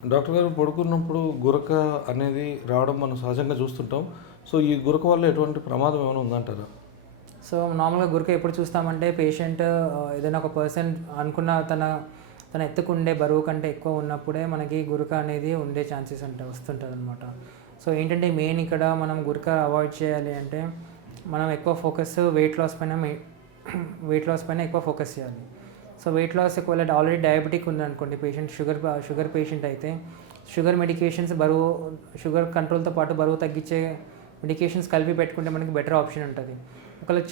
Doctor గారు పడుకున్నప్పుడు గురక అనేది రావడం మనం సహజంగా చూస్తుంటాం. సో, ఈ గురక వల్ల ఎటువంటి ప్రమాదం ఏమైనా ఉందంటారా? సో, నార్మల్‌గా గురక ఎప్పుడు చూస్తామంటే పేషెంట్ ఏదైనా ఒక పర్సన్ అనుకున్న తన ఎత్తుకుండే బరువు కంటే ఎక్కువ ఉన్నప్పుడే మనకి గురక అనేది ఉండే ఛాన్సెస్ వస్తుంటదనమాట. సో, ఏంటంటే మెయిన్ ఇక్కడ మనం గురక అవాయిడ్ చేయాలి అంటే మనం ఎక్కువ ఫోకస్ వెయిట్ లాస్ పైన ఎక్కువ ఫోకస్ చేయాలి. సో, వెయిట్ లాస్ ఒకవేళ ఆల్రెడీ డయాబెటిక్ ఉందనుకోండి పేషెంట్ షుగర్ పేషెంట్ అయితే షుగర్ మెడికేషన్స్ షుగర్ కంట్రోల్‌తో పాటు బరువు తగ్గించే మెడికేషన్స్ కలిపి పెట్టుకుంటే మనకి బెటర్ ఆప్షన్ ఉంటది. ఒకవేళ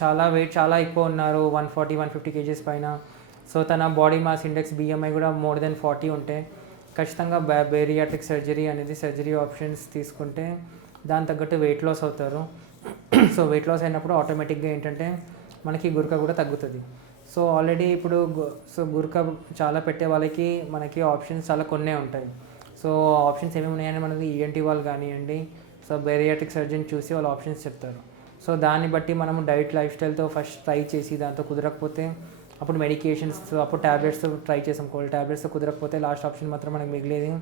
చాలా వెయిట్ చాలా ఎక్కువ ఉన్నారు 140, 150 కేజీస్ పైన. సో, తన బాడీ మాస్ ఇండెక్స్ BMI కూడా మోర్ దెన్ 40 ఉంటే ఖచ్చితంగా బేరియాట్రిక్ సర్జరీ ఆప్షన్స్ తీసుకుంటే దానికి తగ్గట్టు వెయిట్ లాస్ అవుతారు. సో, వెయిట్ లాస్ అయినప్పుడు ఆటోమేటిక్‌గా ఏంటంటే మనకి గురక కూడా తగ్గుతది. సో, ఆల్రెడీ ఇప్పుడు గురక చాలా పెట్టే వాళ్ళకి మనకి ఆప్షన్స్ చాలా కొన్నే ఉంటాయి. సో, ఆప్షన్స్ ఏమేమి ఉన్నాయని మనకి ENT వాళ్ళు కానియండి, సో బేరియాట్రిక్ సర్జన్ చూసి వాళ్ళు ఆప్షన్స్ చెప్తారు. సో, దాన్ని బట్టి మనము డైట్ లైఫ్ స్టైల్‌తో ఫస్ట్ ట్రై చేసి దాంతో కుదరకపోతే అప్పుడు మెడికేషన్స్, అప్పుడు టాబ్లెట్స్ ట్రై చేసాం. కోల్డ్ టాబ్లెట్స్ కుదరకపోతే లాస్ట్ ఆప్షన్ మాత్రం మనకు మిగిలేది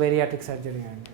బేరియాట్రిక్ సర్జరీ అండి.